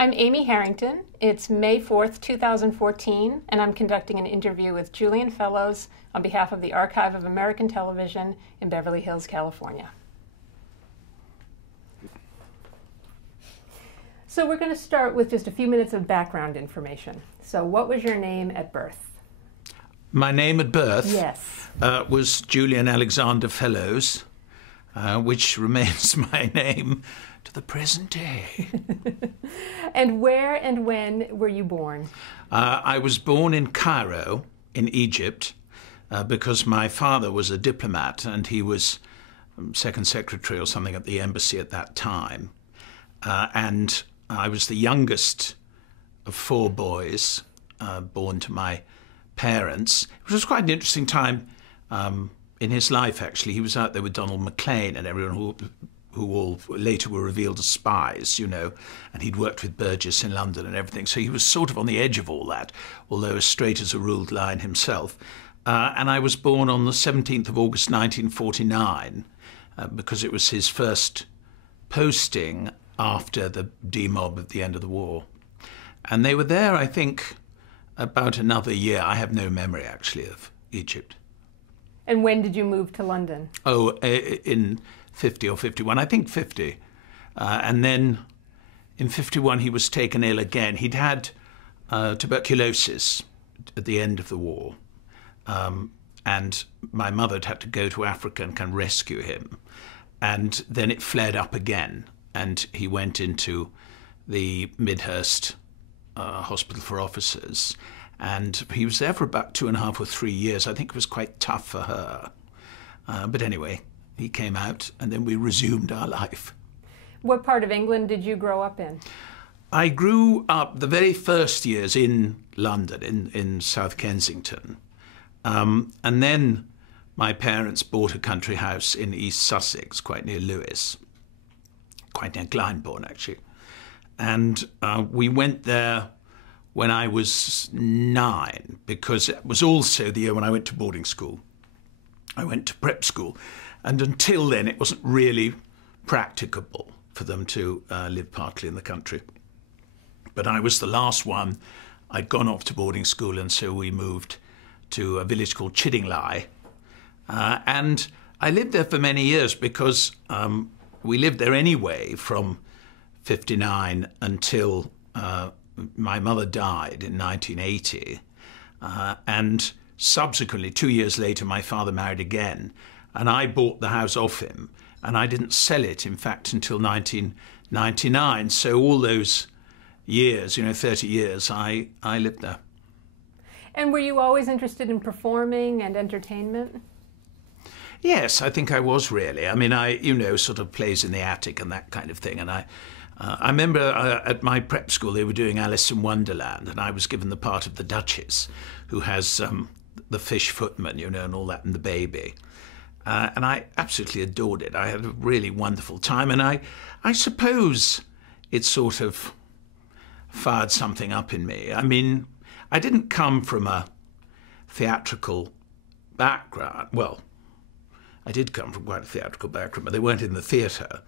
I'm Amy Harrington. It's May 4th, 2014, and I'm conducting an interview with Julian Fellows on behalf of the Archive of American Television in Beverly Hills, California. So we're going to start with just a few minutes of background information. So what was your name at birth? My name at birth Yes. Was Julian Alexander Fellows, which remains my name to the present day. And where and when were you born? I was born in Cairo, in Egypt, because my father was a diplomat and he was second secretary or something at the embassy at that time. And I was the youngest of four boys born to my parents. It was quite an interesting time in his life, actually. He was out there with Donald Maclean and everyone who all later were revealed as spies, you know, and he'd worked with Burgess in London and everything. So he was sort of on the edge of all that, although as straight as a ruled line himself. And I was born on the 17th of August 1949 because it was his first posting after the demob at the end of the war. And they were there, I think, about another year. I have no memory, actually, of Egypt. And when did you move to London? Oh, in 50 or 51, I think 50. And then in 51 he was taken ill again. He'd had tuberculosis at the end of the war. And my mother had had to go to Africa and kind of rescue him. And then it flared up again. And he went into the Midhurst Hospital for Officers. And he was there for about 2.5 or 3 years. I think it was quite tough for her. But anyway, he came out and then we resumed our life. What part of England did you grow up in? I grew up the very first years in London, in South Kensington. And then my parents bought a country house in East Sussex, quite near Lewes, quite near Glyndebourne, actually. And we went there when I was 9, because it was also the year when I went to boarding school. I went to prep school, and until then it wasn't really practicable for them to live partly in the country. But I was the last one. I'd gone off to boarding school, and so we moved to a village called Chiddingly. And I lived there for many years because we lived there anyway from 59 until my mother died in 1980, and subsequently, 2 years later, my father married again, and I bought the house off him, and I didn't sell it, in fact, until 1999. So all those years, 30 years, I lived there. And were you always interested in performing and entertainment? Yes, I think I was really. I mean, sort of plays in the attic and that kind of thing, and I remember at my prep school they were doing Alice in Wonderland, and I was given the part of the Duchess, who has the fish footman, and all that, and the baby. And I absolutely adored it. I had a really wonderful time, and I suppose it sort of fired something up in me. I mean, I didn't come from a theatrical background. Well, I did come from quite a theatrical background, but they weren't in the theatre.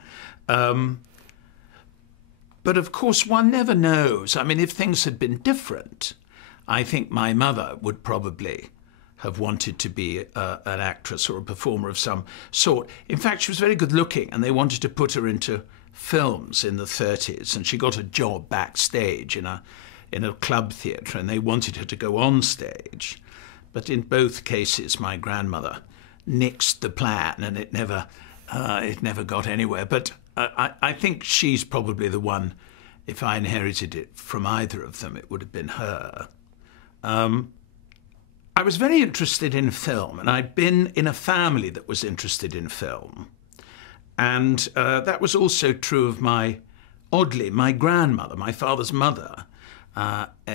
But of course, one never knows. I mean, if things had been different, I think my mother would probably have wanted to be an actress or a performer of some sort. In fact, she was very good looking, and they wanted to put her into films in the 30s, and she got a job backstage in a club theatre, and they wanted her to go on stage. But in both cases, my grandmother nixed the plan, and it never got anywhere. But I think she's probably the one. If I inherited it from either of them, it would have been her. I was very interested in film, and I'd been in a family that was interested in film. And that was also true of my grandmother, my father's mother.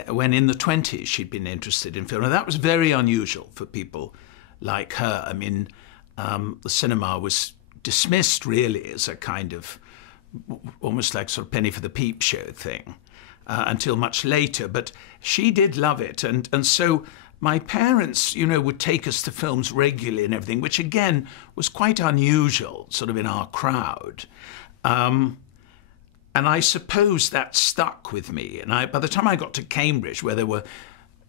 When in the 20s she'd been interested in film. And that was very unusual for people like her. I mean, the cinema was dismissed really as a kind of almost like sort of penny for the peep show thing until much later. But she did love it. And so my parents, would take us to films regularly and everything, which again was quite unusual sort of in our crowd. And I suppose that stuck with me. And by the time I got to Cambridge, where there were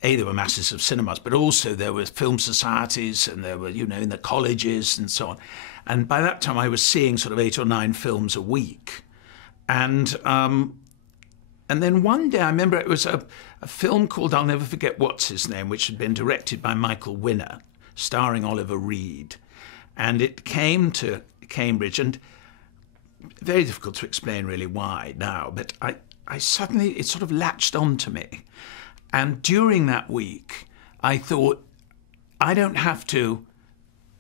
masses of cinemas, but also there were film societies, and there were, in the colleges and so on. And by that time I was seeing sort of 8 or 9 films a week. And then one day I remember it was a film called, I'll never forget what's his name, which had been directed by Michael Winner, starring Oliver Reed. And it came to Cambridge, and very difficult to explain really why now, but I suddenly, it sort of latched onto me. And during that week, I thought, I don't have to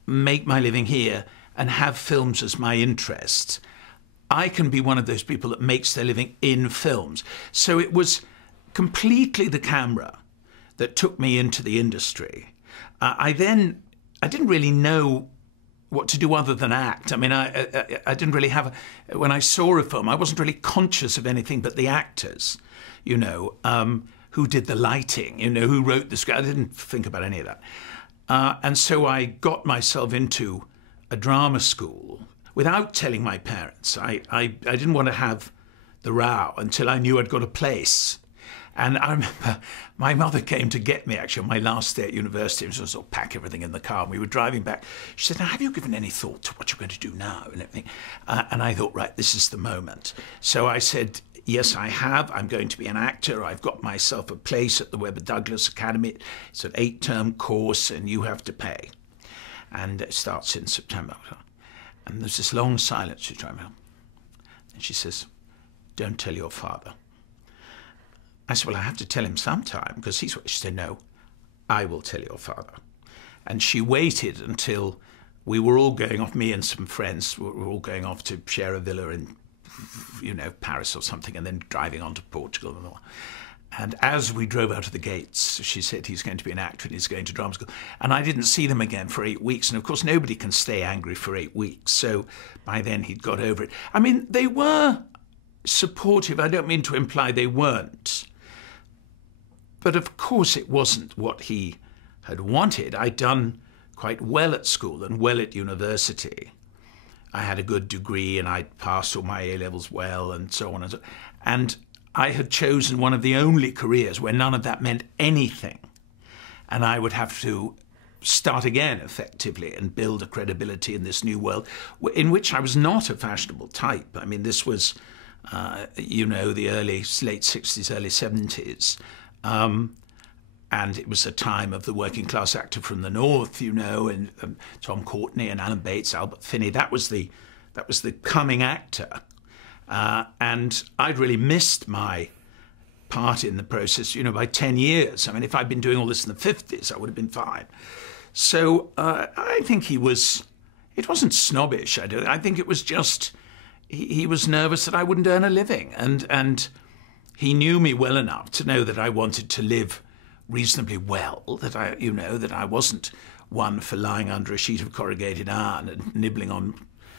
make my living here and have films as my interest. I can be one of those people that makes their living in films. So it was completely the camera that took me into the industry. I didn't really know what to do other than act. I mean, I didn't really have, when I saw a film, I wasn't really conscious of anything but the actors, who did the lighting, who wrote the script. I didn't think about any of that. And so I got myself into a drama school without telling my parents. I didn't want to have the row until I knew I'd got a place. And I remember my mother came to get me, actually, on my last day at university. So I sort of pack everything in the car, and we were driving back. She said, now, have you given any thought to what you're going to do now and everything? And I thought, right, this is the moment. So I said, yes, I have. I'm going to be an actor. I've got myself a place at the Webber Douglas Academy. It's an 8-term course, and you have to pay. And it starts in September. And there's this long silence. She's trying to help. And she says, don't tell your father. I said, well, I have to tell him sometime, because she said, no, I will tell your father. And she waited until we were all going off, me and some friends, we were all going off to share a villa in, Paris or something, and then driving on to Portugal and all. And as we drove out of the gates, she said, he's going to be an actor and he's going to drama school. And I didn't see them again for 8 weeks. And of course, nobody can stay angry for 8 weeks. So by then he'd got over it. I mean, they were supportive. I don't mean to imply they weren't. But of course it wasn't what he had wanted. I'd done quite well at school and well at university. I had a good degree and I'd passed all my A-levels well and so on and so on. And I had chosen one of the only careers where none of that meant anything. And I would have to start again effectively and build a credibility in this new world in which I was not a fashionable type. I mean, this was, the late 60s, early 70s. And it was a time of the working class actor from the north, and Tom Courtenay and Alan Bates, Albert Finney. That was the coming actor, and I'd really missed my part in the process, by 10 years. I mean, if I'd been doing all this in the 50s, I would have been fine. So I think it wasn't snobbish. I think it was just he was nervous that I wouldn't earn a living, and he knew me well enough to know that I wanted to live reasonably well, that I wasn't one for lying under a sheet of corrugated iron and nibbling on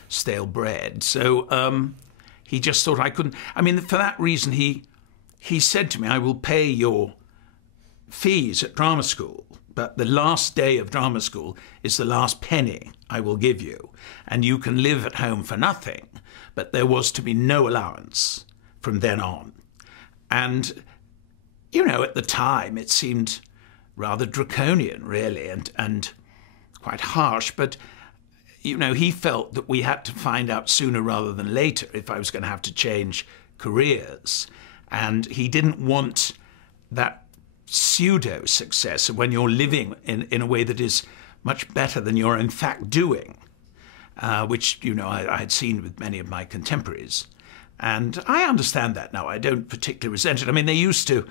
stale bread. So he just thought I couldn't. I mean, for that reason, he said to me, I will pay your fees at drama school, but the last day of drama school is the last penny I will give you, and you can live at home for nothing. But there was to be no allowance from then on. And, at the time it seemed rather draconian, really, and quite harsh. But, he felt that we had to find out sooner rather than later if I was going to have to change careers. And he didn't want that pseudo-success when you're living in a way that is much better than you're in fact doing, which, I had seen with many of my contemporaries. And I understand that now. I don't particularly resent it. I mean, they used to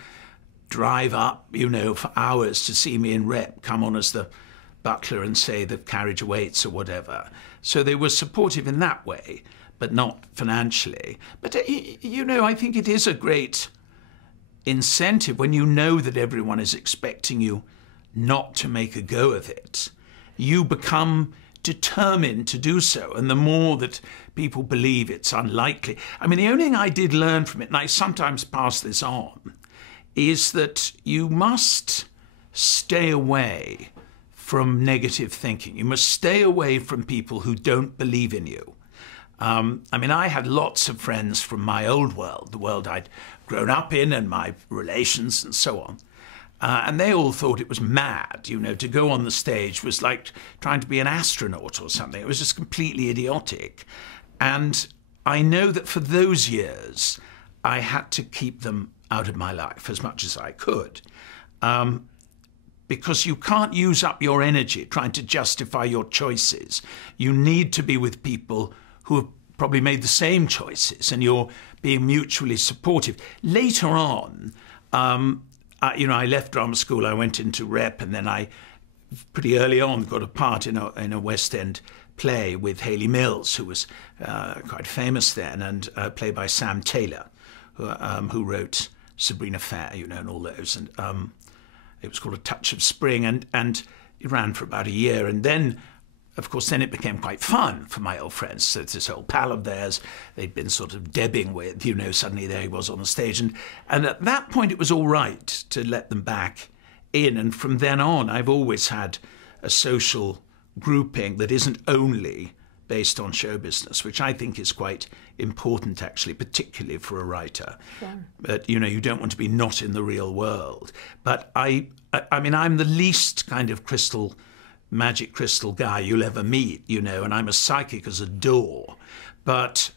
drive up, for hours to see me in rep, come on as the butler and say the carriage awaits or whatever. So they were supportive in that way, but not financially. But, I think it is a great incentive when you know that everyone is expecting you not to make a go of it. You become determined to do so, and the more that people believe it's unlikely. I mean, the only thing I did learn from it, and I sometimes pass this on, is that you must stay away from negative thinking. You must stay away from people who don't believe in you. I mean, I had lots of friends from my old world, the world I'd grown up in and my relations and so on. And they all thought it was mad, you know, to go on the stage was like trying to be an astronaut or something. It was just completely idiotic. And I know that for those years, I had to keep them out of my life as much as I could. Because you can't use up your energy trying to justify your choices. You need to be with people who have probably made the same choices and you're being mutually supportive. Later on, I left drama school, I went into rep, and then I, pretty early on, got a part in a West End play with Hayley Mills, who was quite famous then, and a play by Sam Taylor, who wrote Sabrina Fair, you know, and all those. And it was called A Touch of Spring, and it ran for about a year. And then, of course, then it became quite fun for my old friends. So it's this old pal of theirs they'd been sort of debbing with, you know, suddenly there he was on the stage. And at that point, it was all right to let them back in. And from then on, I've always had a social grouping that isn't only based on show business, which I think is quite important, actually, particularly for a writer. Yeah. But, you know, you don't want to be not in the real world. But I mean, I'm the least kind of magic crystal guy you'll ever meet, you know, and I'm as psychic as a door. But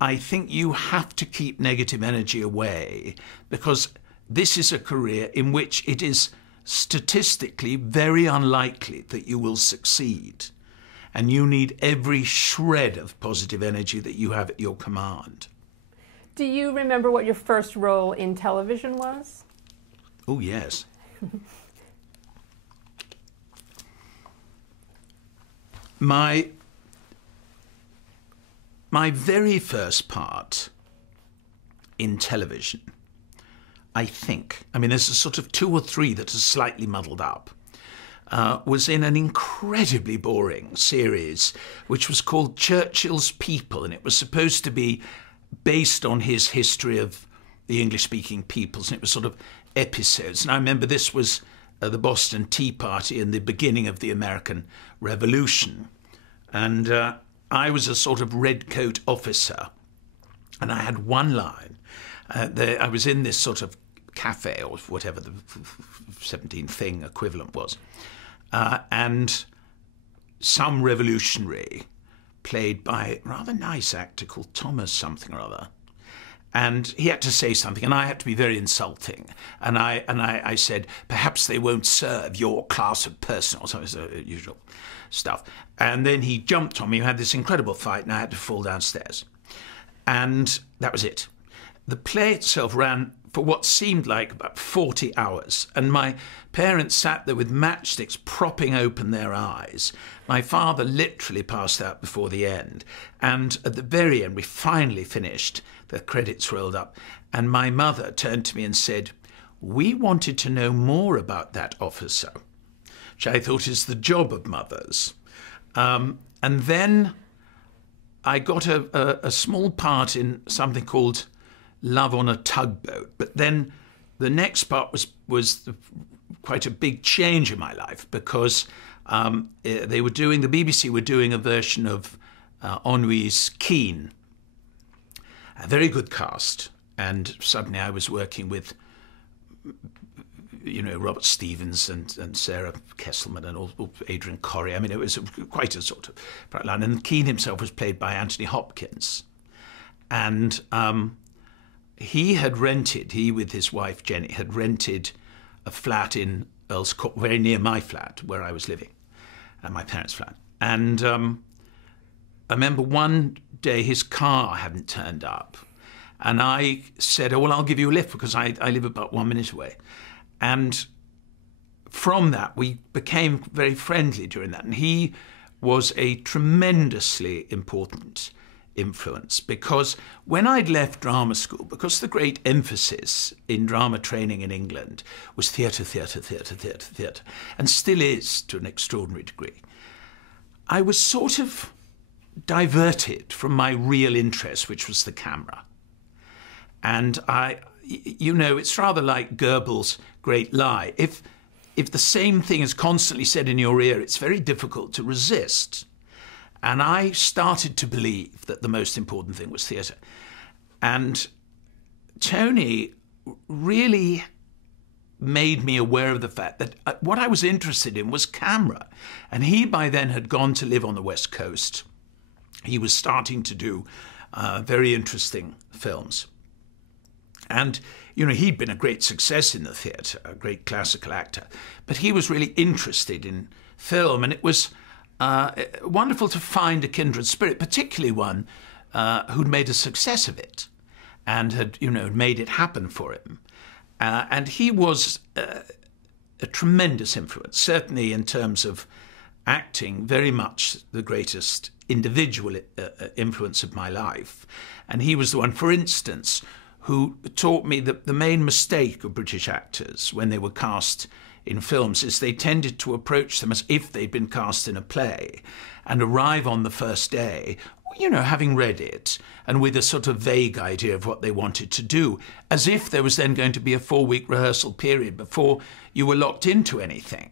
I think you have to keep negative energy away, because this is a career in which it is statistically very unlikely that you will succeed. And you need every shred of positive energy that you have at your command. Do you remember what your first role in television was? Oh, yes. My very first part in television, I think, I mean, there's a sort of 2 or 3 that are slightly muddled up, was in an incredibly boring series which was called Churchill's People, and it was supposed to be based on his history of the English-speaking peoples, and it was sort of episodes. And I remember this was the Boston Tea Party and the beginning of the American Revolution. And I was a sort of redcoat officer, and I had one line. I was in this sort of cafe, or whatever the 17 thing equivalent was, and some revolutionary, played by a rather nice actor called Thomas something or other, and he had to say something, and I had to be very insulting. And I said, perhaps they won't serve your class of person, or something, usual stuff. And then he jumped on me. We had this incredible fight, and I had to fall downstairs. And that was it. The play itself ran for what seemed like about 40 hours, and my parents sat there with matchsticks propping open their eyes. My father literally passed out before the end, and at the very end we finally finished, the credits rolled up, and my mother turned to me and said, "We wanted to know more about that officer," which I thought is the job of mothers. And then I got a small part in something called Love on a Tugboat, but then the next part was quite a big change in my life, because the BBC were doing a version of Ennui's Keane, a very good cast, and suddenly I was working with, you know, Robert Stevens and Sarah Kesselman and all Adrian Corrie. I mean, it was quite a sort of bright line. And Keane himself was played by Anthony Hopkins, and he with his wife Jenny, had rented a flat in Earl's Court, very near my flat where I was living, my parents' flat. And I remember one day his car hadn't turned up, and I said, "Oh, well, I'll give you a lift because I live about 1 minute away." And from that, we became very friendly during that. And he was a tremendously important influence, because when I'd left drama school, because the great emphasis in drama training in England was theatre, theatre, theatre, theatre, theatre, and still is to an extraordinary degree, I was sort of diverted from my real interest, which was the camera. And you know, it's rather like Goebbels' great lie. If the same thing is constantly said in your ear, it's very difficult to resist. And I started to believe that the most important thing was theatre. And Tony really made me aware of the fact that what I was interested in was camera. And he by then had gone to live on the West Coast. He was starting to do very interesting films. And, you know, he'd been a great success in the theatre, a great classical actor. But he was really interested in film. And it was wonderful to find a kindred spirit, particularly one who'd made a success of it and had, you know, made it happen for him. And he was a tremendous influence, certainly in terms of acting, very much the greatest individual influence of my life. And he was the one, for instance, who taught me that the main mistake of British actors when they were cast in films is they tended to approach them as if they'd been cast in a play and arrive on the first day, you know, having read it and with a sort of vague idea of what they wanted to do, as if there was then going to be a 4-week rehearsal period before you were locked into anything.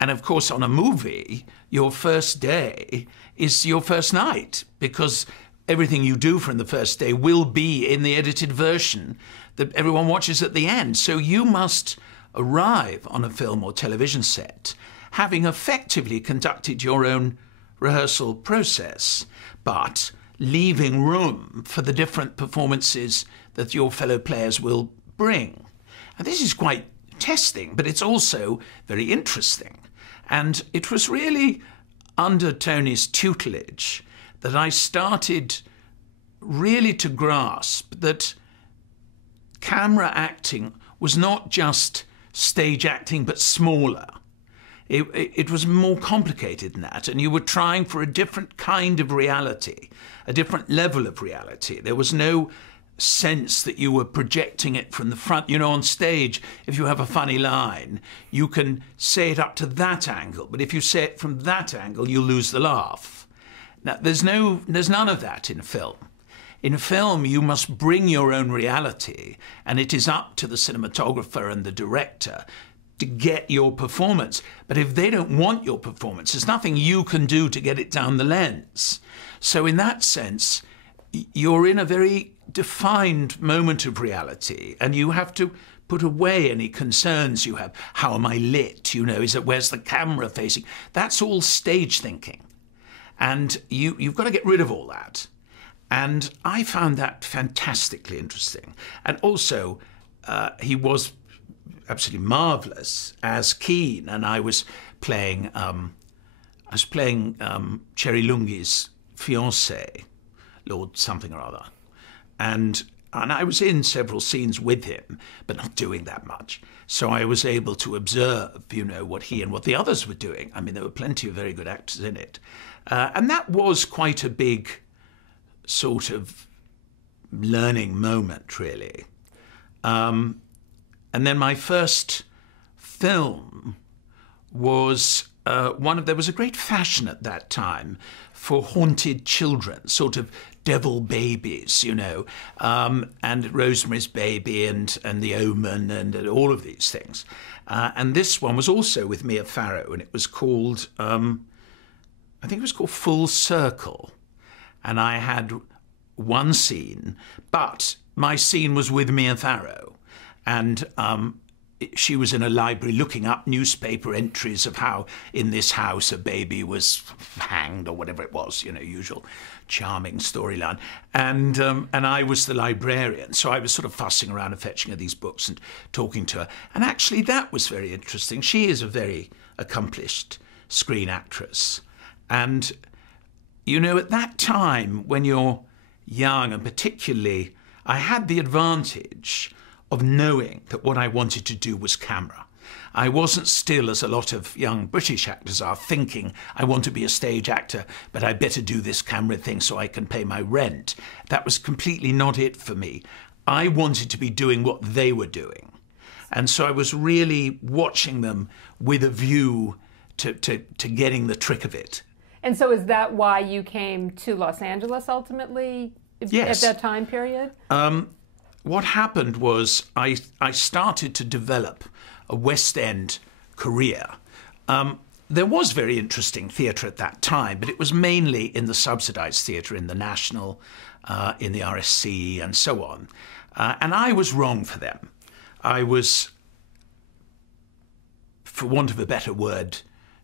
And of course, on a movie, your first day is your first night, because everything you do from the first day will be in the edited version that everyone watches at the end. So you must arrive on a film or television set having effectively conducted your own rehearsal process, but leaving room for the different performances that your fellow players will bring. And this is quite testing, but it's also very interesting. And it was really under Tony's tutelage that I started really to grasp that camera acting was not just stage acting, but smaller. It was more complicated than that, and you were trying for a different kind of reality, a different level of reality. There was no sense that you were projecting it from the front. You know, on stage, if you have a funny line, you can say it up to that angle, but if you say it from that angle, you'll lose the laugh. Now, there's none of that in film. In film, you must bring your own reality, and it is up to the cinematographer and the director to get your performance. But if they don't want your performance, there's nothing you can do to get it down the lens. So in that sense, you're in a very defined moment of reality, and you have to put away any concerns you have. How am I lit? You know, where's the camera facing? That's all stage thinking. And you've got to get rid of all that. And I found that fantastically interesting. And also, he was absolutely marvellous as Keane, and I was playing Cherry Lungi's fiancé, Lord something or other, and I was in several scenes with him, but not doing that much. So I was able to observe, you know, what he and what the others were doing. I mean, there were plenty of very good actors in it, and that was quite a big sort of learning moment, really. And then my first film was there was a great fashion at that time for haunted children, sort of devil babies, you know, and Rosemary's Baby and The Omen and all of these things. And this one was also with Mia Farrow, and it was called, I think it was called Full Circle. And I had one scene, but my scene was with Mia Farrow. And she was in a library looking up newspaper entries of how in this house a baby was hanged or whatever it was, you know, usual charming storyline. And I was the librarian, so I was sort of fussing around and fetching her these books and talking to her. And actually that was very interesting. She is a very accomplished screen actress. And, you know, at that time when you're young, and particularly I had the advantage of knowing that what I wanted to do was camera. I wasn't still, as a lot of young British actors are, thinking, I want to be a stage actor, but I better do this camera thing so I can pay my rent. That was completely not it for me. I wanted to be doing what they were doing. And so I was really watching them with a view to getting the trick of it. And so is that why you came to Los Angeles ultimately? Yes. At that time period? What happened was I started to develop a West End career. there was very interesting theatre at that time, but it was mainly in the subsidised theatre, in the National, in the RSC, and so on. And I was wrong for them. I was, for want of a better word,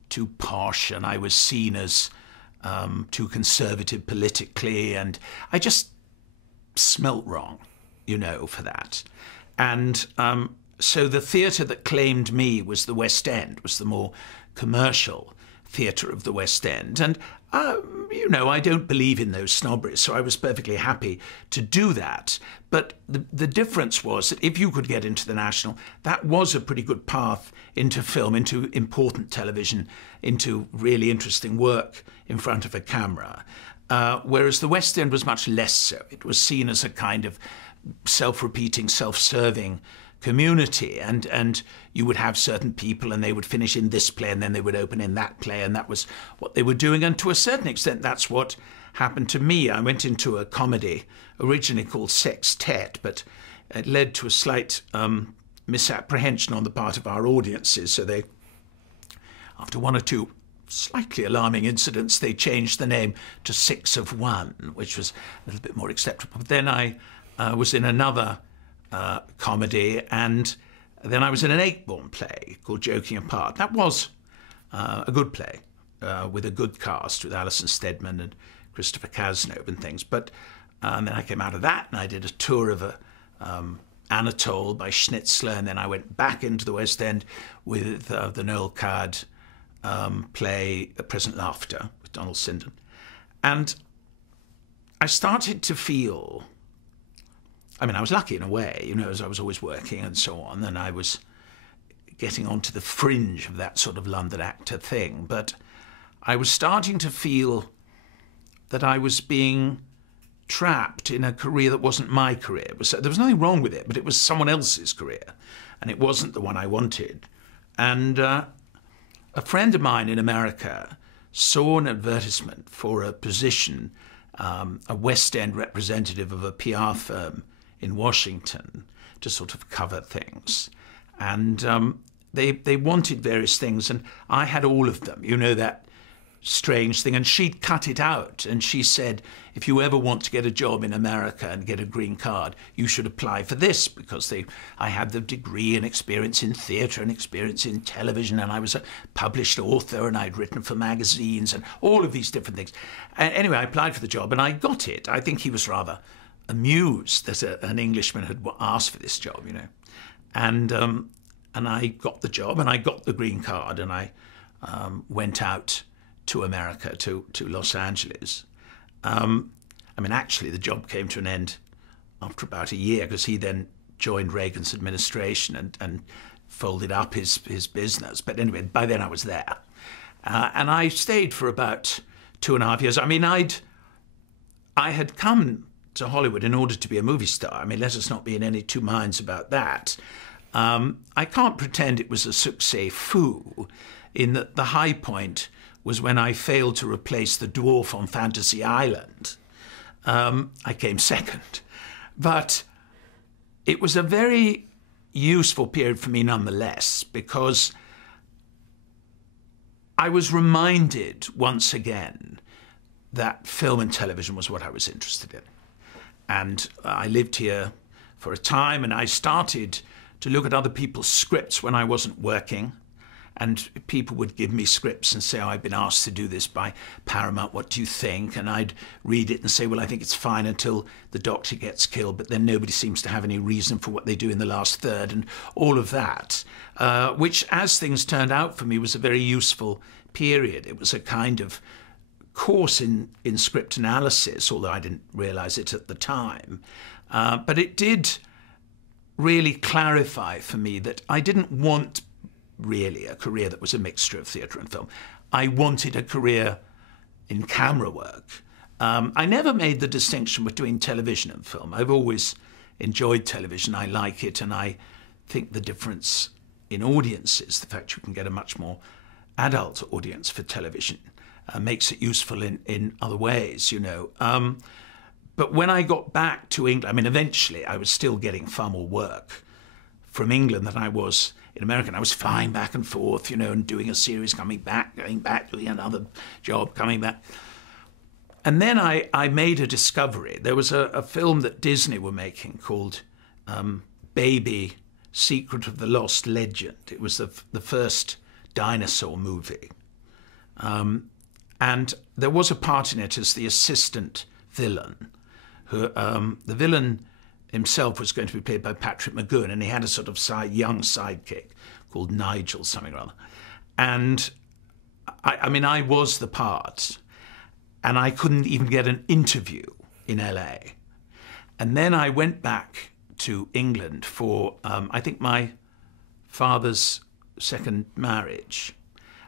too posh, and I was seen as too conservative politically, and I just smelt wrong, you know, for that. And so the theatre that claimed me was the West End, was the more commercial theatre of the West End. And, you know, I don't believe in those snobberies, so I was perfectly happy to do that. But the difference was that if you could get into the National, that was a pretty good path into film, into important television, into really interesting work in front of a camera. Whereas the West End was much less so. It was seen as a kind of self-repeating, self-serving community, and you would have certain people and they would finish in this play and then they would open in that play, and that was what they were doing. And to a certain extent, that's what happened to me. I went into a comedy originally called Sextet, but it led to a slight misapprehension on the part of our audiences. So they, after one or two slightly alarming incidents, they changed the name to Six of One, which was a little bit more acceptable. But then I was in another comedy, and then I was in an Acheborn play called Joking Apart. That was a good play with a good cast, with Alison Steadman and Christopher Cazenove and things. But then I came out of that and I did a tour of Anatole by Schnitzler, and then I went back into the West End with the Noel Coward play Present Laughter with Donald Sinden. And I started to feel, I mean, I was lucky in a way, you know, as I was always working and so on, and I was getting onto the fringe of that sort of London actor thing, but I was starting to feel that I was being trapped in a career that wasn't my career. There was nothing wrong with it, but it was someone else's career, and it wasn't the one I wanted. And a friend of mine in America saw an advertisement for a position, a West End representative of a PR firm in Washington, to sort of cover things. And they wanted various things, and I had all of them, you know, that strange thing. And she'd cut it out, and she said, if you ever want to get a job in America and get a green card, you should apply for this, because I had the degree and experience in theatre and experience in television, and I was a published author, and I'd written for magazines and all of these different things. And anyway, I applied for the job and I got it. I think he was rather amused that an Englishman had asked for this job, you know. And I got the job and I got the green card, and I went out to America, to Los Angeles. I mean, actually, the job came to an end after about a year, because he then joined Reagan's administration and folded up his business. But anyway, by then I was there. And I stayed for about 2.5 years. I mean, I had come to Hollywood in order to be a movie star. I mean, let us not be in any two minds about that. I can't pretend it was a succès fou, in that the high point was when I failed to replace the dwarf on Fantasy Island. I came second. But it was a very useful period for me nonetheless, because I was reminded once again that film and television was what I was interested in. And I lived here for a time, and I started to look at other people's scripts when I wasn't working. And people would give me scripts and say, oh, I've been asked to do this by Paramount, what do you think? And I'd read it and say, well, I think it's fine until the doctor gets killed, but then nobody seems to have any reason for what they do in the last third, and all of that, which, as things turned out for me, was a very useful period. It was a kind of course in script analysis, although I didn't realise it at the time. But it did really clarify for me that I didn't want really a career that was a mixture of theatre and film. I wanted a career in camera work. I never made the distinction between television and film. I've always enjoyed television. I like it, and I think the difference in audiences, the fact you can get a much more adult audience for television, makes it useful in other ways, you know. But when I got back to England, I mean, eventually I was still getting far more work from England than I was in America. And I was flying back and forth, you know, and doing a series, coming back, going back, doing another job, coming back. And then I made a discovery. There was a film that Disney were making called Baby, Secret of the Lost Legend. It was the first dinosaur movie. And there was a part in it as the assistant villain. Who, the villain himself was going to be played by Patrick McGowan, and he had a sort of young sidekick called Nigel something or other. And I mean, I was the part, and I couldn't even get an interview in LA. And then I went back to England for, I think, my father's second marriage.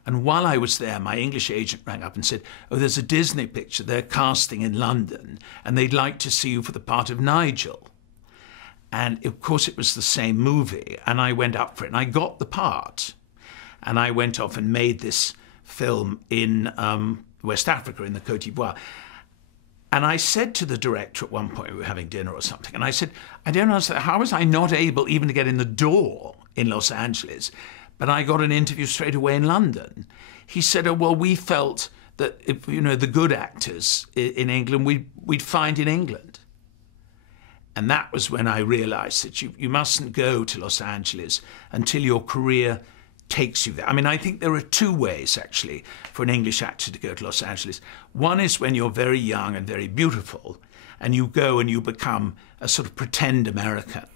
And while I was there, my English agent rang up and said, oh, there's a Disney picture they're casting in London, and they'd like to see you for the part of Nigel. And of course, it was the same movie, and I went up for it, and I got the part. And I went off and made this film in West Africa, in the Côte d'Ivoire. And I said to the director at one point, we were having dinner or something, and I said, I don't understand, how was I not able even to get in the door in Los Angeles, but I got an interview straight away in London? He said, oh, well, we felt that, if, you know, the good actors in England, we'd find in England. And that was when I realized that you mustn't go to Los Angeles until your career takes you there. I mean, I think there are two ways, actually, for an English actor to go to Los Angeles. One is when you're very young and very beautiful, and you go and you become a sort of pretend American,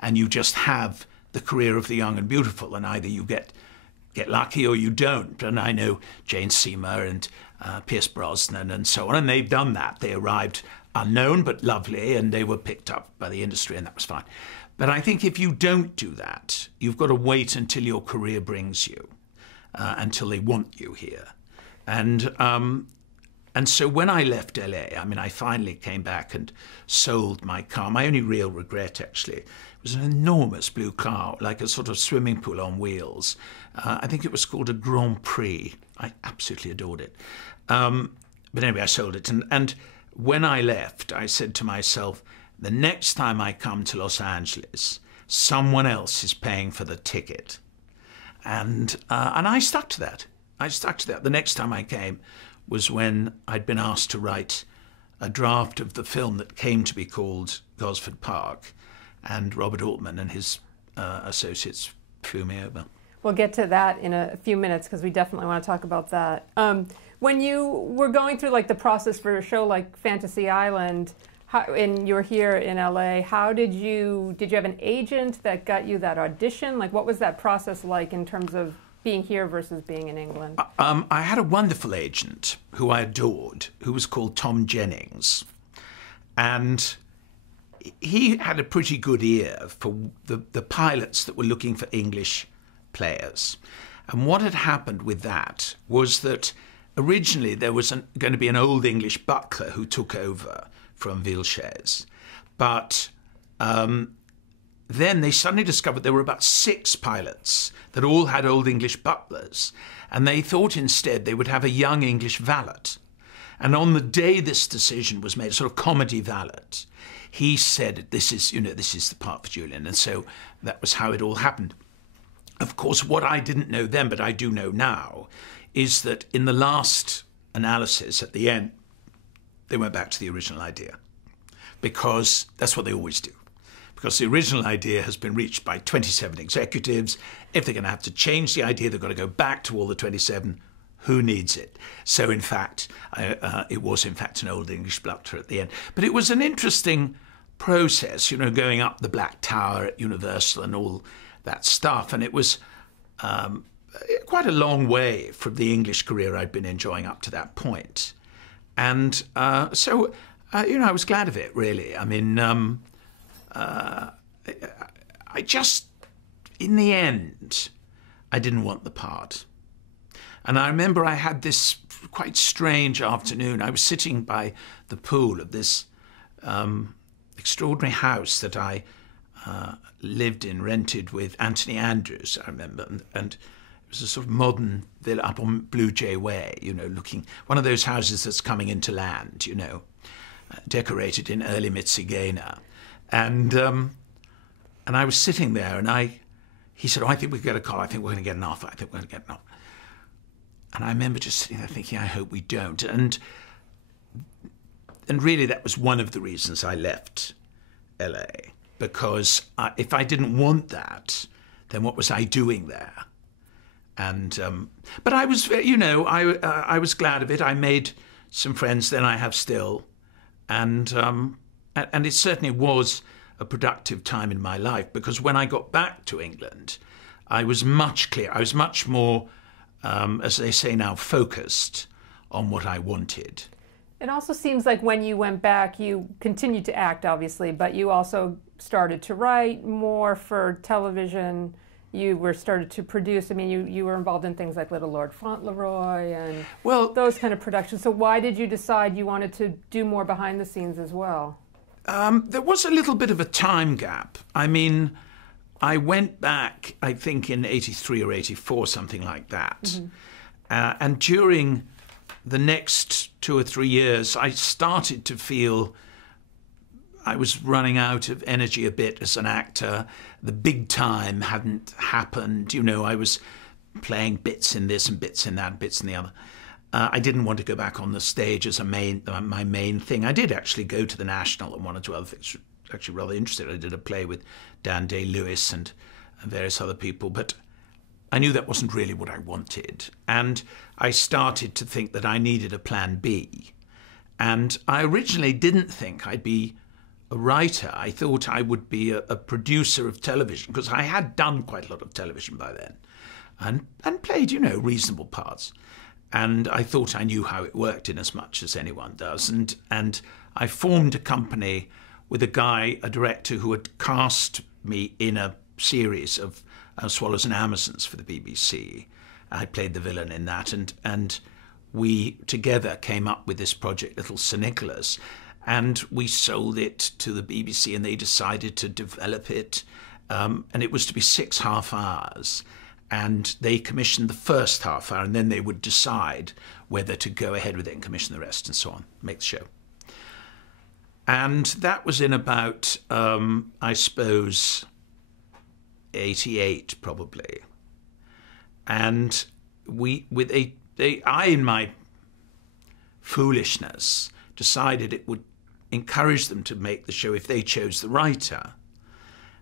and you just have the career of the young and beautiful, and either you get lucky or you don't. And I know Jane Seymour and Pierce Brosnan and so on, and they've done that. They arrived unknown but lovely, and they were picked up by the industry, and that was fine. But I think if you don't do that, you've got to wait until your career brings you, until they want you here. And so when I left LA, I mean, I finally came back and sold my car. My only real regret, actually, was an enormous blue car, like a sort of swimming pool on wheels. I think it was called a Grand Prix. I absolutely adored it. But anyway, I sold it. And when I left, I said to myself, the next time I come to Los Angeles, someone else is paying for the ticket. And I stuck to that. I stuck to that. The next time I came was when I'd been asked to write a draft of the film that came to be called Gosford Park, and Robert Altman and his associates flew me over. We'll get to that in a few minutes, because we definitely want to talk about that. When you were going through like the process for a show like Fantasy Island, and you're here in LA, how did you have an agent that got you that audition? Like, what was that process like in terms of being here versus being in England? I had a wonderful agent who I adored, who was called Tom Jennings. And he had a pretty good ear for the pilots that were looking for English players. And what had happened with that was that originally there was going to be an old English butler who took over from Vilches. But then they suddenly discovered there were about 6 pilots that all had old English butlers. And they thought instead they would have a young English valet. And on the day this decision was made, a sort of comedy valet, he said, this is the part for Julian. And so that was how it all happened. Of course, what I didn't know then, but I do know now, is that in the last analysis at the end, they went back to the original idea, because that's what they always do. Because the original idea has been reached by 27 executives. If they're going to have to change the idea, they've got to go back to all the 27. Who needs it? So, in fact, it was, in fact, an old English butler at the end. But it was an interesting process, you know, going up the Black Tower at Universal and all that stuff. And it was quite a long way from the English career I'd been enjoying up to that point. And so, you know, I was glad of it, really. I mean, I just, in the end, I didn't want the part. And I remember I had this quite strange afternoon. I was sitting by the pool of this extraordinary house that I lived in, rented with Anthony Andrews, I remember. And it was a sort of modern villa up on Blue Jay Way, you know, looking, one of those houses that's coming into land, you know, decorated in early Mitzigena. And I was sitting there, and he said, "Oh, I think we get a call. I think we're going to get an offer. I think we're going to get an offer." And I remember just sitting there thinking, I hope we don't. And really that was one of the reasons I left LA, because if I didn't want that, then what was I doing there? And but I was, I was glad of it. I made some friends then, I have still, and it certainly was a productive time in my life, because when I got back to England, I was much clearer. I was much more, as they say now, focused on what I wanted. It also seems like when you went back, you continued to act, obviously, but you also started to write more for television. You were started to produce. I mean, you were involved in things like Little Lord Fauntleroy and those kind of productions. So why did you decide you wanted to do more behind the scenes as well? There was a little bit of a time gap. I mean, I went back, I think, in 83 or 84, something like that. Mm-hmm. And during the next 2 or 3 years, I started to feel I was running out of energy a bit as an actor. The big time hadn't happened. I was playing bits in this and bits in that and bits in the other. I didn't want to go back on the stage as my main thing. I did actually go to the National and one or two other things. Actually rather interested. I did a play with Dan Day-Lewis and various other people, but I knew that wasn't really what I wanted. And I started to think that I needed a plan B. And I originally didn't think I'd be a writer. I thought I would be a producer of television, because I had done quite a lot of television by then and played, reasonable parts. And I thought I knew how it worked in as much as anyone does. And I formed a company with a director who had cast me in a series of Swallows and Amazons for the BBC. I played the villain in that, and we together came up with this project, Little Sir Nicholas, and we sold it to the BBC, and they decided to develop it, and it was to be 6 half hours, and they commissioned the first half hour, and then they would decide whether to go ahead with it and commission the rest and so on, make the show. And that was in about, I suppose, 88 probably. And I, in my foolishness, decided it would encourage them to make the show if they chose the writer.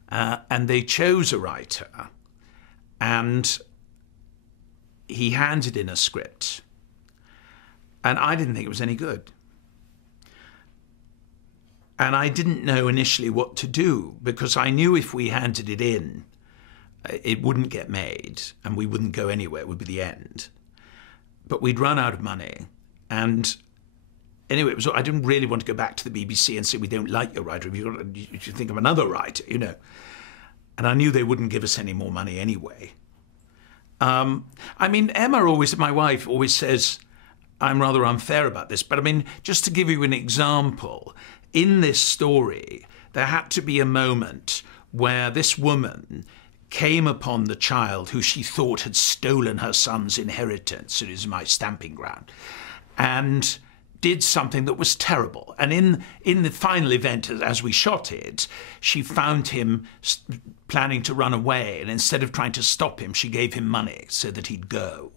And they chose a writer, and he handed in a script. And I didn't think it was any good. And I didn't know initially what to do, because I knew if we handed it in, it wouldn't get made and we wouldn't go anywhere. It would be the end. But we'd run out of money. And anyway, I didn't really want to go back to the BBC and say, "We don't like your writer. You should think of another writer, And I knew they wouldn't give us any more money anyway. I mean, my wife always says I'm rather unfair about this. But I mean, just to give you an example, in this story, there had to be a moment where this woman came upon the child who she thought had stolen her son's inheritance, it is my stamping ground, and did something that was terrible. And in the final event, as we shot it, she found him planning to run away, and instead of trying to stop him, she gave him money so that he'd go.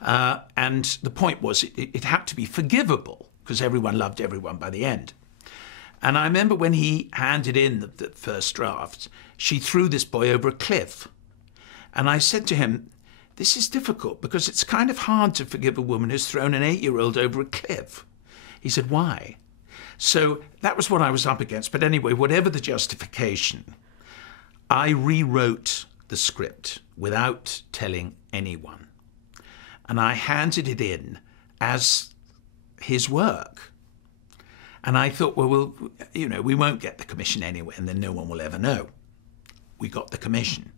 And the point was, it had to be forgivable, because everyone loved everyone by the end. And I remember when he handed in the first draft, she threw this boy over a cliff. And I said to him, "This is difficult, because it's kind of hard to forgive a woman who's thrown an 8-year-old over a cliff." He said, "Why?" So that was what I was up against. But anyway, whatever the justification, I rewrote the script without telling anyone. And I handed it in as his work. And I thought, well, we won't get the commission anyway, and then no one will ever know. We got the commission.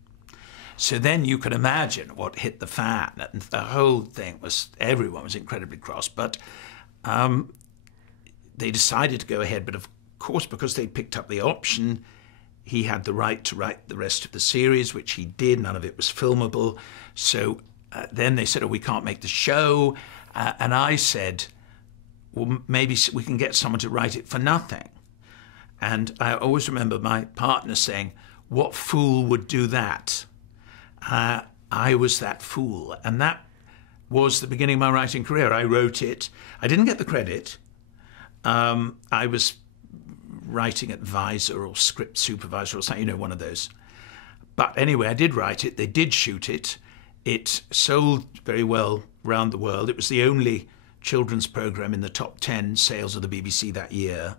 So then you can imagine what hit the fan. And the whole thing everyone was incredibly cross. But they decided to go ahead. But of course, because they picked up the option, he had the right to write the rest of the series, which he did. None of it was filmable. So then they said, "Oh, we can't make the show." And I said, "Well, maybe we can get someone to write it for nothing." And I always remember my partner saying, "What fool would do that?" I was that fool. And that was the beginning of my writing career. I wrote it. I didn't get the credit. I was writing advisor or script supervisor or something, one of those. But anyway, I did write it. They did shoot it. It sold very well around the world. It was the only children's program in the top 10 sales of the BBC that year.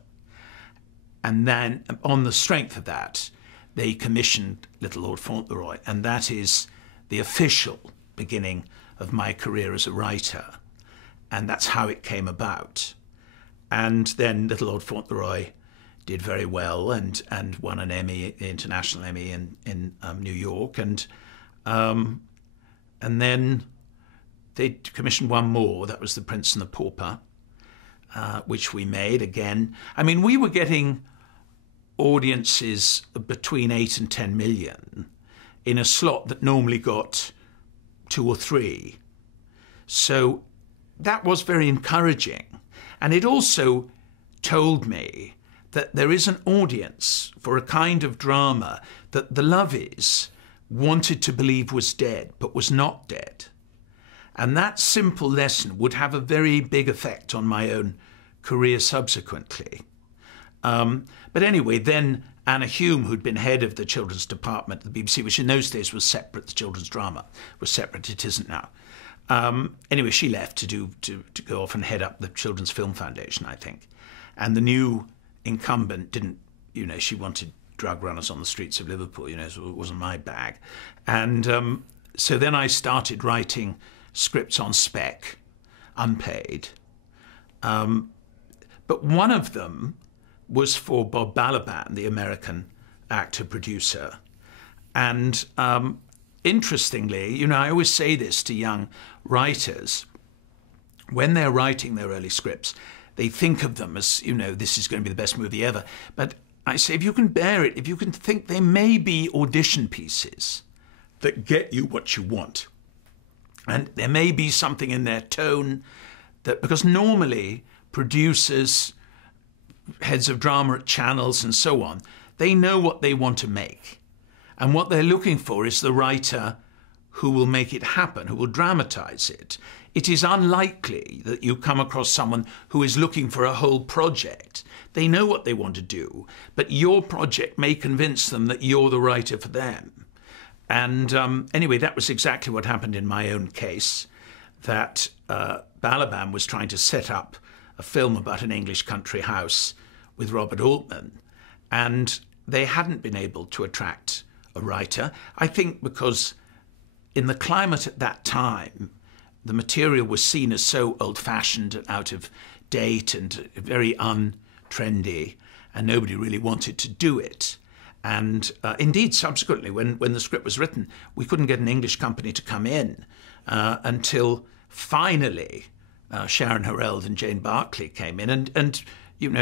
And then on the strength of that, they commissioned Little Lord Fauntleroy, and that is the official beginning of my career as a writer. And that's how it came about. And then Little Lord Fauntleroy did very well and won an Emmy, International Emmy in New York. And then they commissioned one more. That was The Prince and the Pauper, which we made again. I mean, we were getting audiences between 8 and 10 million in a slot that normally got 2 or 3. So that was very encouraging. And it also told me that there is an audience for a kind of drama that the Lovies wanted to believe was dead, but was not dead. And that simple lesson would have a very big effect on my own career subsequently. But anyway, then Anna Hume, who'd been head of the children's department at the BBC, which in those days was separate, the children's drama was separate, it isn't now. Anyway, she left to go off and head up the Children's Film Foundation, I think. And the new incumbent didn't, she wanted drug runners on the streets of Liverpool, so it wasn't my bag. And so then I started writing scripts on spec, unpaid. But one of them was for Bob Balaban, the American actor-producer. And interestingly, I always say this to young writers, when they're writing their early scripts, they think of them as, this is going to be the best movie ever. But I say, if you can bear it, if you can think they may be audition pieces that get you what you want, and there may be something in their tone that, because normally producers, heads of drama at channels and so on, they know what they want to make. And what they're looking for is the writer who will make it happen, who will dramatize it. It is unlikely that you come across someone who is looking for a whole project. They know what they want to do, but your project may convince them that you're the writer for them. And anyway, that was exactly what happened in my own case, that Balaban was trying to set up a film about an English country house with Robert Altman, and they hadn't been able to attract a writer, I think because in the climate at that time, the material was seen as so old-fashioned and out of date and very untrendy, and nobody really wanted to do it. And indeed, subsequently, when the script was written, we couldn't get an English company to come in until finally Sharon Herald and Jane Barclay came in, and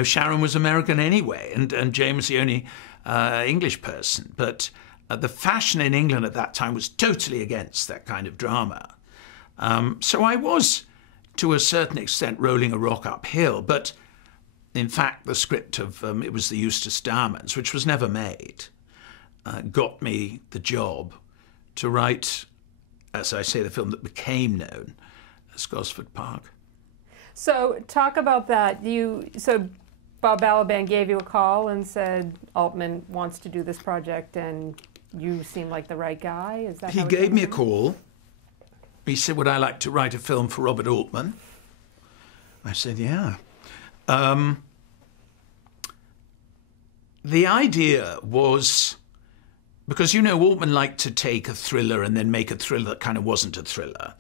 Sharon was American anyway, and Jane was the only English person. But the fashion in England at that time was totally against that kind of drama. So I was, to a certain extent, rolling a rock uphill. But in fact, the script of it was the Eustace Diamonds, which was never made, got me the job to write, as I say, the film that became known as Gosford Park. So talk about that. So Bob Balaban gave you a call and said Altman wants to do this project, and you seem like the right guy. Is that he gave me a call? He said, would I like to write a film for Robert Altman? I said, yeah. The idea was, because, Altman liked to take a thriller and then make a thriller that kind of wasn't a thriller,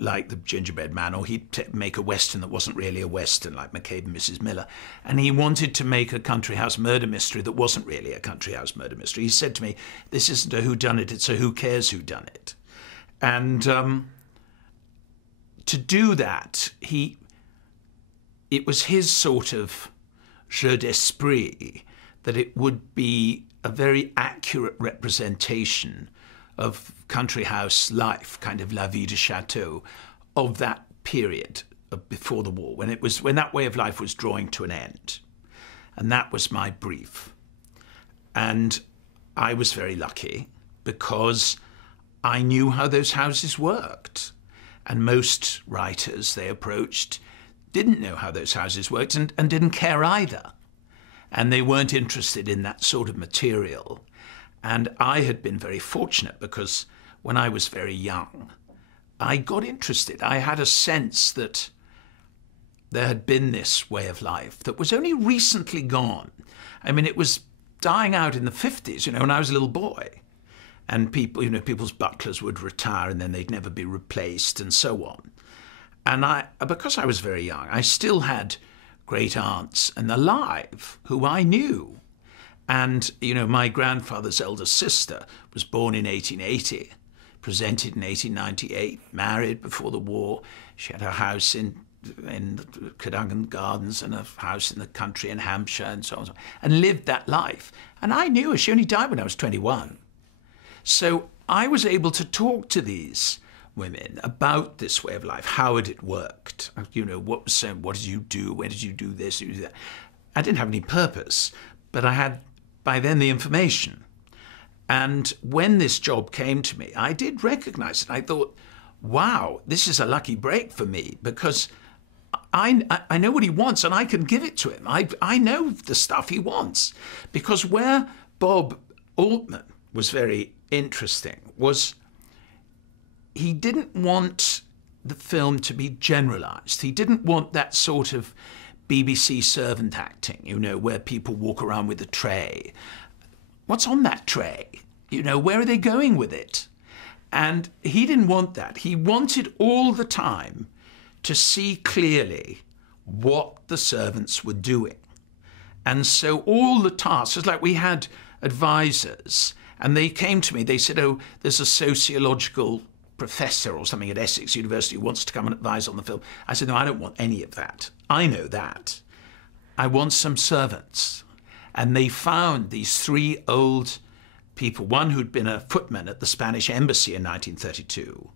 like The Gingerbread Man, or he'd make a Western that wasn't really a Western, like McCabe and Mrs. Miller. And he wanted to make a country house murder mystery that wasn't really a country house murder mystery. He said to me, this isn't a whodunit, it's a who cares whodunit. And to do that, it was his sort of jeu d'esprit that it would be a very accurate representation of country house life, kind of la vie de chateau, of that period of before the war, when that way of life was drawing to an end. And that was my brief. And I was very lucky because I knew how those houses worked. And most writers they approached didn't know how those houses worked and didn't care either. And they weren't interested in that sort of material. And I had been very fortunate because when I was very young, I got interested. I had a sense that there had been this way of life that was only recently gone. I mean, it was dying out in the 50s, when I was a little boy. And people, people's butlers would retire and then they'd never be replaced and so on. And because I was very young, I still had great aunts and alive who I knew. And, my grandfather's eldest sister was born in 1880, presented in 1898, married before the war. She had a house in Cadogan Gardens and a house in the country in Hampshire and so on, and lived that life. And I knew her. She only died when I was 21. So I was able to talk to these women about this way of life. How had it worked? What did you do? Where did you do this? Did you do that? I didn't have any purpose, but I had by then the information. And when this job came to me, I did recognize it. I thought, wow, this is a lucky break for me because I know what he wants and I can give it to him. I know the stuff he wants. Because where Bob Altman was very interesting was he didn't want the film to be generalized. He didn't want that sort of BBC servant acting, where people walk around with a tray. What's on that tray? Where are they going with it? And he didn't want that. He wanted all the time to see clearly what the servants were doing. And so all the tasks, it's like we had advisors, and they came to me, they said, oh, there's a sociological professor or something at Essex University who wants to come and advise on the film. I said, no, I don't want any of that. I know that. I want some servants. And they found these three old people, one who'd been a footman at the Spanish embassy in 1932,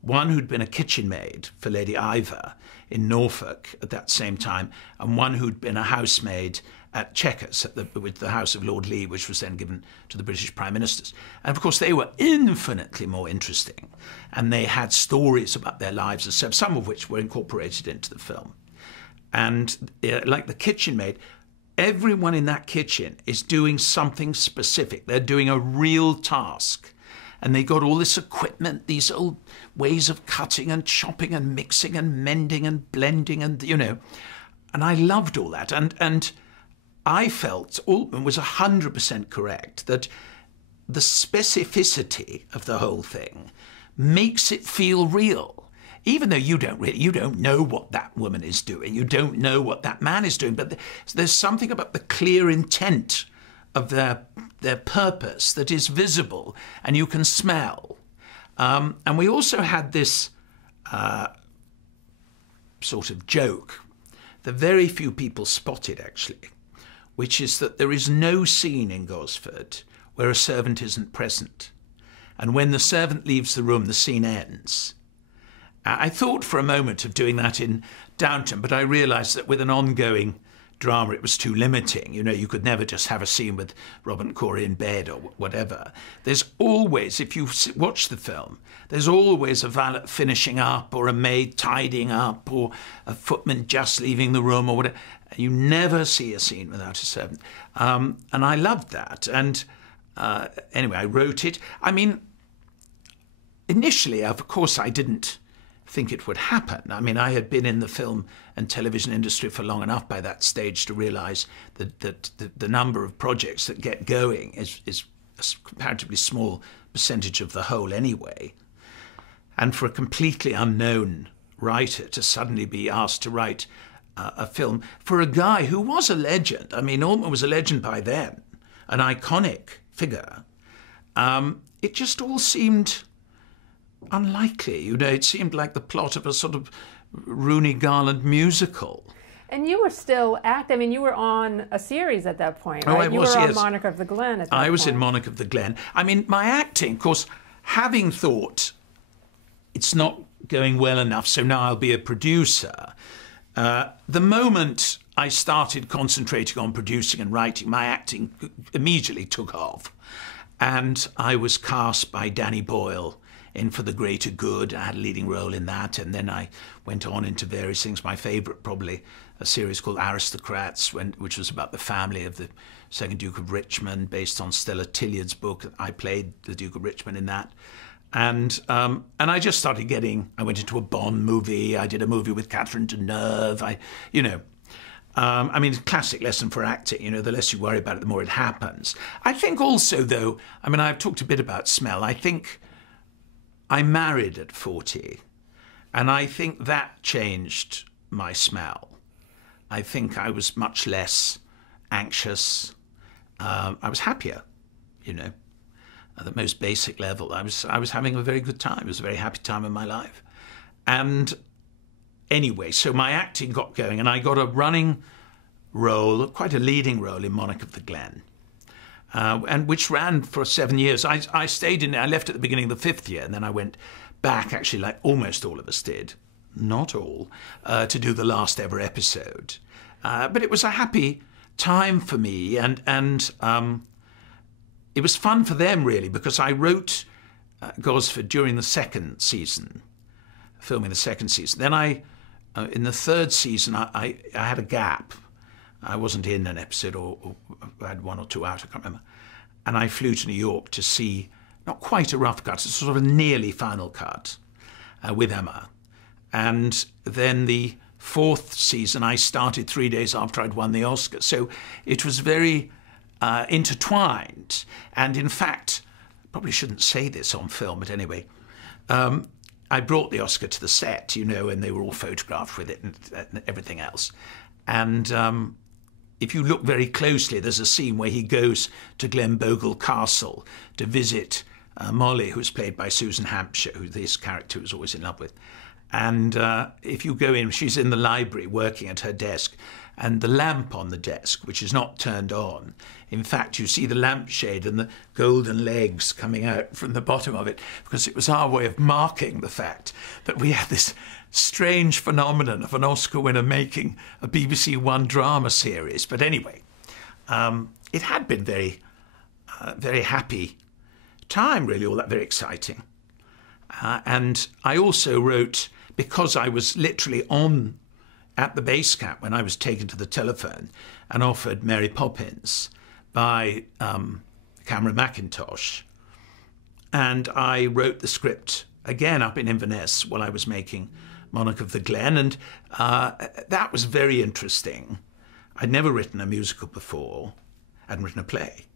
one who'd been a kitchen maid for Lady Ivor in Norfolk at that same time, and one who'd been a housemaid at Chequers with the house of Lord Lee, which was then given to the British Prime Ministers. And of course, they were infinitely more interesting, and they had stories about their lives, and some of which were incorporated into the film. And like the kitchen maid, everyone in that kitchen is doing something specific. They're doing a real task. And they got all this equipment, these old ways of cutting and chopping and mixing and mending and blending and, and I loved all that. And I felt Altman was 100% correct, that the specificity of the whole thing makes it feel real. Even though you don't know what that woman is doing, you don't know what that man is doing, but there's something about the clear intent of their purpose that is visible and you can smell. And we also had this sort of joke that very few people spotted, actually, which is that there is no scene in Gosford where a servant isn't present. And when the servant leaves the room, the scene ends. I thought for a moment of doing that in Downton, but I realised that with an ongoing drama it was too limiting. You could never just have a scene with Robin Corey in bed or whatever. There's always, if you watch the film, there's always a valet finishing up or a maid tidying up or a footman just leaving the room or whatever. You never see a scene without a servant. And I loved that. And anyway, I wrote it. I mean, initially, of course, I didn't think it would happen. I mean, I had been in the film and television industry for long enough by that stage to realise that the number of projects that get going is a comparatively small percentage of the whole anyway. And for a completely unknown writer to suddenly be asked to write a film for a guy who was a legend. I mean, Altman was a legend by then, an iconic figure. It just all seemed unlikely. It seemed like the plot of a sort of Rooney Garland musical. And you were still acting. I mean, you were on a series at that point, right? Oh, I was, you were yes. on Monarch of the Glen at that point. I was in Monarch of the Glen. I mean, my acting, of course, having thought it's not going well enough, so now I'll be a producer. The moment I started concentrating on producing and writing, my acting immediately took off. And I was cast by Danny Boyle In For the Greater Good. I had a leading role in that, and then I went on into various things. My favourite, probably, a series called Aristocrats, which was about the family of the second Duke of Richmond, based on Stella Tilliard's book. I played the Duke of Richmond in that. And I just started I went into a Bond movie. I did a movie with Catherine Deneuve. I mean, classic lesson for acting, the less you worry about it, the more it happens. I think also, though, I mean, I've talked a bit about smell. I think I married at 40, and I think that changed my smell. I think I was much less anxious. I was happier, At the most basic level, I was having a very good time. It was a very happy time in my life. And anyway, so my acting got going, and I got a running role, quite a leading role, in Monarch of the Glen, and which ran for 7 years. I stayed in it. I left at the beginning of the 5th year, and then I went back, actually, like almost all of us did, not all, to do the last ever episode. But it was a happy time for me, and it was fun for them, really, because I wrote Gosford during the second season, filming the second season. Then in the third season, I had a gap. I wasn't in an episode, or I had 1 or 2 out, I can't remember. And I flew to New York to see, not quite a rough cut, it's sort of a nearly final cut with Emma. And then the 4th season, I started 3 days after I'd won the Oscar. So it was very intertwined. And in fact, probably shouldn't say this on film, but anyway, I brought the Oscar to the set, and they were all photographed with it and everything else. And if you look very closely, there's a scene where he goes to Glenbogle Castle to visit Molly, who's played by Susan Hampshire, who this character was always in love with. And if you go in, she's in the library working at her desk, and the lamp on the desk, which is not turned on, in fact, you see the lampshade and the golden legs coming out from the bottom of it, because it was our way of marking the fact that we had this strange phenomenon of an Oscar winner making a BBC One drama series. But anyway, it had been very happy time, really, all that very exciting. And I also wrote, because I was literally at the base camp when I was taken to the telephone and offered Mary Poppins by Cameron Mackintosh. And I wrote the script again up in Inverness while I was making Monarch of the Glen, and that was very interesting. I'd never written a musical before. I hadn't written a play.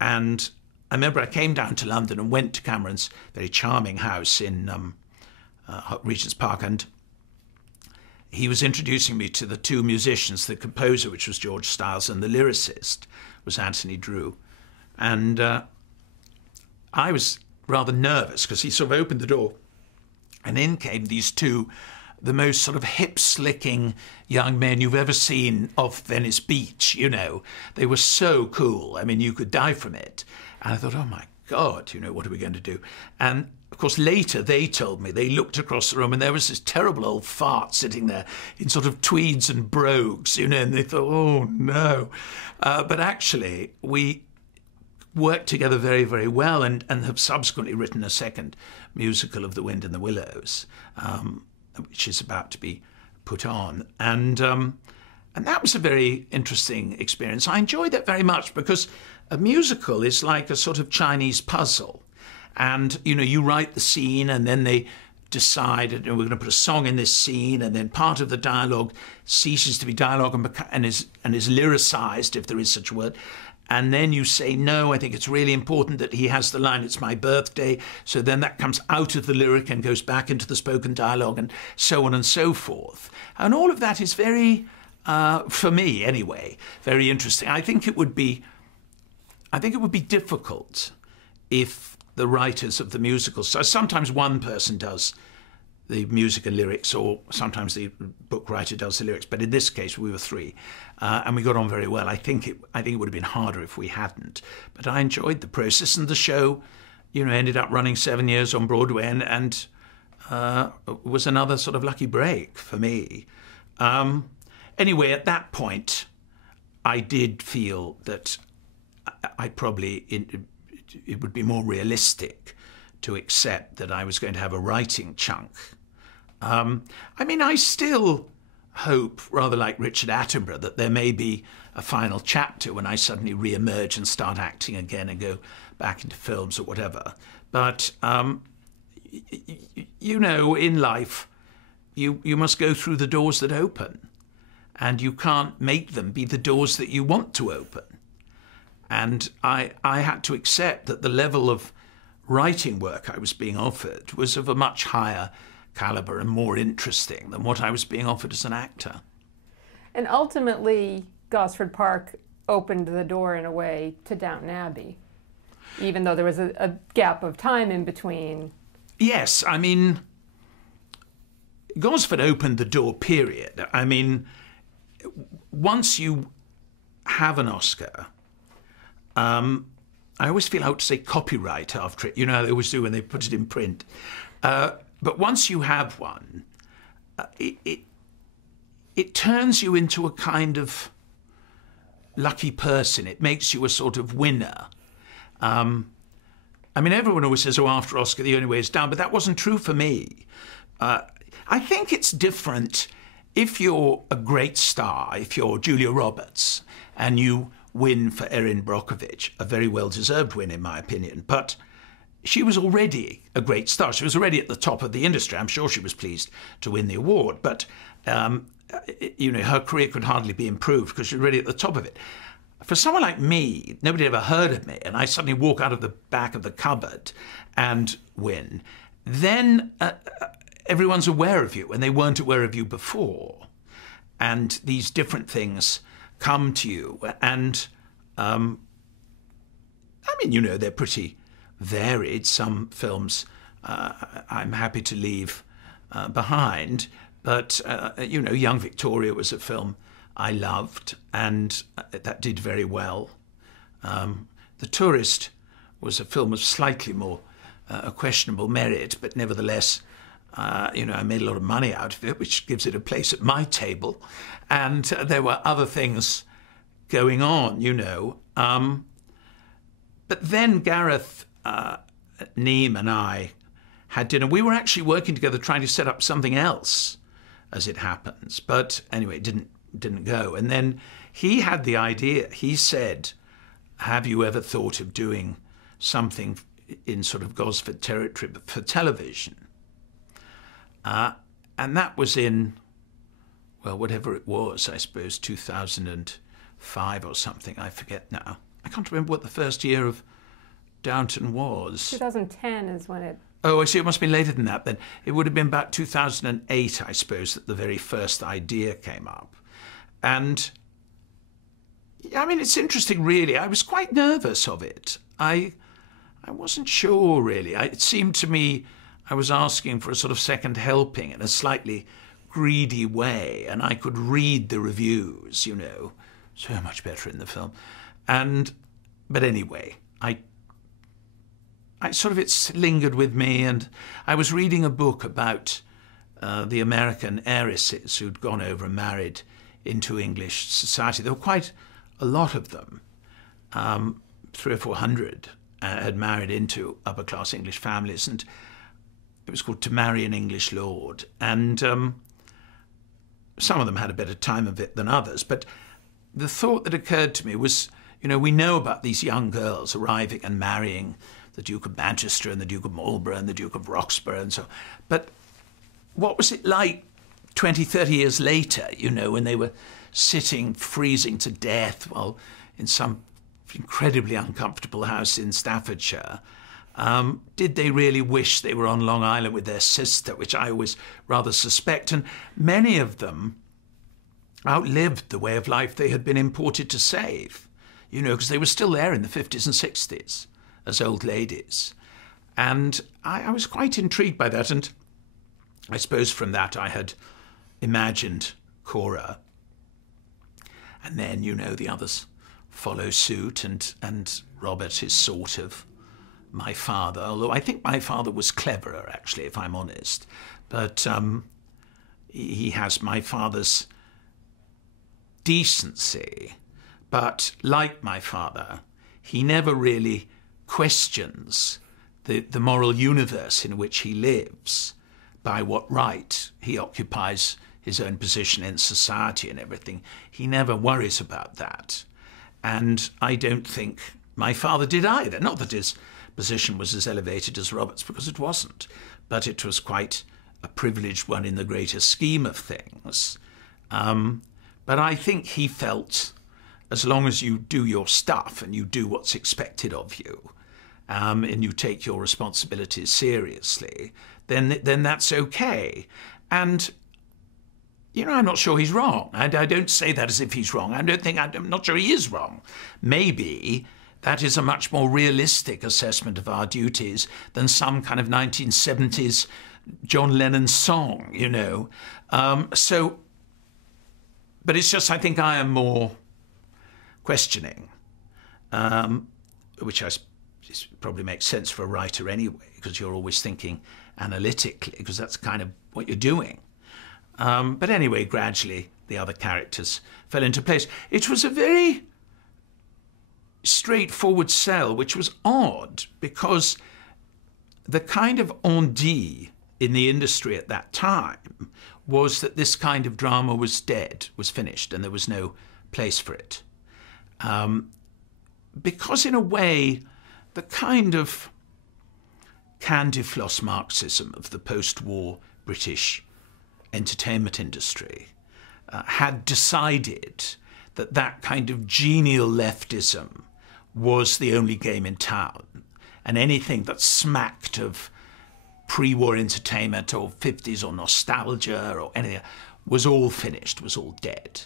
And I remember I came down to London and went to Cameron's very charming house in Regent's Park, and he was introducing me to the 2 musicians, the composer, which was George Stiles, and the lyricist was Anthony Drew. And I was rather nervous because he sort of opened the door, and in came these 2, the most sort of hip-slicking young men you've ever seen off Venice Beach, They were so cool. I mean, you could die from it. And I thought, oh, my God, what are we going to do? And, of course, later they told me, they looked across the room and there was this terrible old fart sitting there in sort of tweeds and brogues, and they thought, oh, no. But actually, we worked together very, very well, and have subsequently written a second musical of The Wind and the Willows, which is about to be put on. And that was a very interesting experience. I enjoyed that very much because a musical is like a sort of Chinese puzzle. And, you write the scene and then they decide, we're going to put a song in this scene, and then part of the dialogue ceases to be dialogue and is lyricized, if there is such a word. And then you say, no, I think it's really important that he has the line, it's my birthday. So then that comes out of the lyric and goes back into the spoken dialogue, and so on and so forth. And all of that is very, for me anyway, very interesting. I think it would be difficult if the writers of the musicals, so sometimes one person does the music and lyrics, or sometimes the book writer does the lyrics. But in this case, we were 3, and we got on very well. I think it would have been harder if we hadn't. But I enjoyed the process, and the show, ended up running 7 years on Broadway, and was another sort of lucky break for me. Anyway, at that point, I did feel that it would be more realistic to accept that I was going to have a writing chunk. I mean, I still hope, rather like Richard Attenborough, that there may be a final chapter when I suddenly re-emerge and start acting again and go back into films or whatever. But, you know, in life, you must go through the doors that open, and you can't make them be the doors that you want to open. And I had to accept that the level of writing work I was being offered was of a much higher caliber and more interesting than what I was being offered as an actor. And ultimately, Gosford Park opened the door in a way to Downton Abbey, even though there was a gap of time in between. Yes, I mean, Gosford opened the door, period. I mean, once you have an Oscar, I always feel out to say copyright after it. You know how they always do when they put it in print. But once you have one, it turns you into a kind of lucky person. It makes you a sort of winner. I mean, everyone always says, oh, after Oscar, the only way is down. But that wasn't true for me. I think it's different if you're a great star, if you're Julia Roberts, and you win for Erin Brockovich, a very well-deserved win, in my opinion. But she was already a great star. She was already at the top of the industry. I'm sure she was pleased to win the award. But, you know, her career could hardly be improved because she was already at the top of it. For someone like me, nobody had ever heard of me, and I suddenly walk out of the back of the cupboard and win, then everyone's aware of you, and they weren't aware of you before. And these different things come to you. And, I mean, you know, they're pretty varied. Some films I'm happy to leave behind. But, you know, Young Victoria was a film I loved, and that did very well. The Tourist was a film of slightly more questionable merit, but nevertheless, you know, I made a lot of money out of it, which gives it a place at my table. And there were other things going on, you know. But then Gareth Neame and I had dinner. We were actually working together trying to set up something else, as it happens. But anyway, it didn't go. And then he had the idea. He said, have you ever thought of doing something in sort of Gosford territory but for television? And that was in, well, whatever it was, I suppose, 2005 or something. I forget now. I can't remember what the first year of Downton was. 2010 is when it... Oh, I see. It must have been later than that then. It would have been about 2008, I suppose, that the very first idea came up. And, I mean, it's interesting, really. I was quite nervous of it. I wasn't sure, really. It seemed to me I was asking for a sort of second helping in a slightly greedy way, and I could read the reviews, you know, so much better in the film. But anyway, I sort of, it's lingered with me, and I was reading a book about the American heiresses who'd gone over and married into English society. There were quite a lot of them, 300 or 400 had married into upper-class English families, and it was called To Marry an English Lord. And some of them had a better time of it than others. But the thought that occurred to me was, you know, we know about these young girls arriving and marrying the Duke of Manchester and the Duke of Marlborough and the Duke of Roxburgh and so on. But what was it like 20, 30 years later, you know, when they were sitting, freezing to death, well, in some incredibly uncomfortable house in Staffordshire? Did they really wish they were on Long Island with their sister, which I always rather suspect? And many of them outlived the way of life they had been imported to save, you know, because they were still there in the 50s and 60s as old ladies. And I was quite intrigued by that. And I suppose from that I had imagined Cora. And then, you know, the others follow suit, and Robert is sort of my father, although I think my father was cleverer, actually, if I'm honest. But he has my father's decency. But like my father, he never really questions the moral universe in which he lives, by what right he occupies his own position in society and everything. He never worries about that. And I don't think my father did either. Not that his position was as elevated as Robert's, because it wasn't, but it was quite a privileged one in the greater scheme of things. But I think he felt, as long as you do your stuff and you do what's expected of you, and you take your responsibilities seriously, then that's okay. And you know, I'm not sure he's wrong. I don't say that as if he's wrong. I'm not sure he is wrong. Maybe that is a much more realistic assessment of our duties than some kind of 1970s John Lennon song, you know. But it's just, I think I am more questioning, which probably makes sense for a writer anyway, because you're always thinking analytically, because that's kind of what you're doing. But anyway, gradually the other characters fell into place. It was a very straightforward sell, which was odd, because the kind of on dit in the industry at that time was that this kind of drama was dead, was finished, and there was no place for it. Because in a way, the kind of candy-floss Marxism of the post-war British entertainment industry had decided that that kind of genial leftism was the only game in town, and anything that smacked of pre-war entertainment or 50s or nostalgia or anything was all finished, was all dead.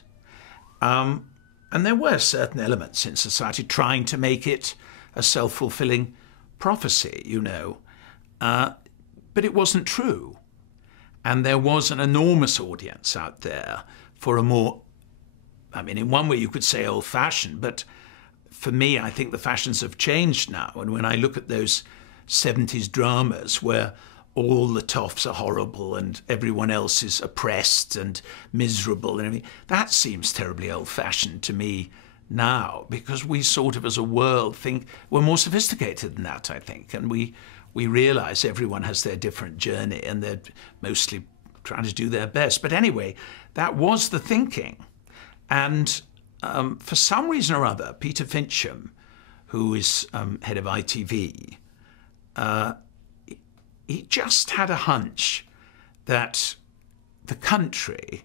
And there were certain elements in society trying to make it a self-fulfilling prophecy, you know, but it wasn't true. And there was an enormous audience out there for a more, I mean, in one way you could say old-fashioned, but for me, I think the fashions have changed now. And when I look at those 70s dramas where all the toffs are horrible and everyone else is oppressed and miserable and everything, that seems terribly old-fashioned to me now, because we sort of as a world think we're more sophisticated than that, I think, and we realise everyone has their different journey and they're mostly trying to do their best. But anyway, that was the thinking. And for some reason or other, Peter Fincham, who is head of ITV, he just had a hunch that the country,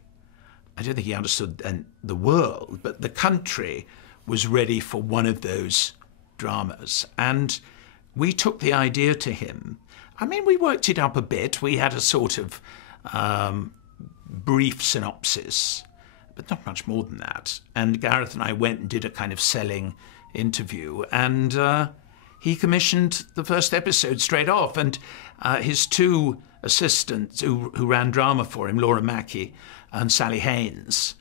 I don't think he understood the world, but the country was ready for one of those dramas. And we took the idea to him. I mean, we worked it up a bit. We had a sort of brief synopsis, but not much more than that. And Gareth and I went and did a kind of selling interview, and he commissioned the first episode straight off. And his two assistants who ran drama for him, Laura Mackey and Sally Haynes,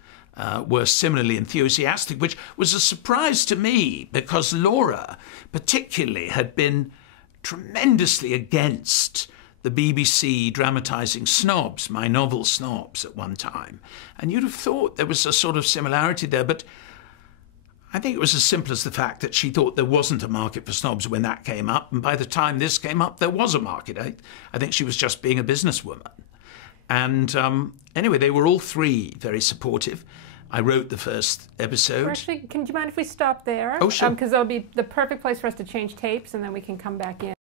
were similarly enthusiastic, which was a surprise to me, because Laura particularly had been tremendously against the BBC dramatising Snobs, my novel Snobs, at one time. And you'd have thought there was a sort of similarity there, but I think it was as simple as the fact that she thought there wasn't a market for Snobs when that came up, and by the time this came up, there was a market. I think she was just being a businesswoman. And anyway, they were all three very supportive. I wrote the first episode. Actually, do you mind if we stop there? Oh, sure. Because that'll be the perfect place for us to change tapes, and then we can come back in.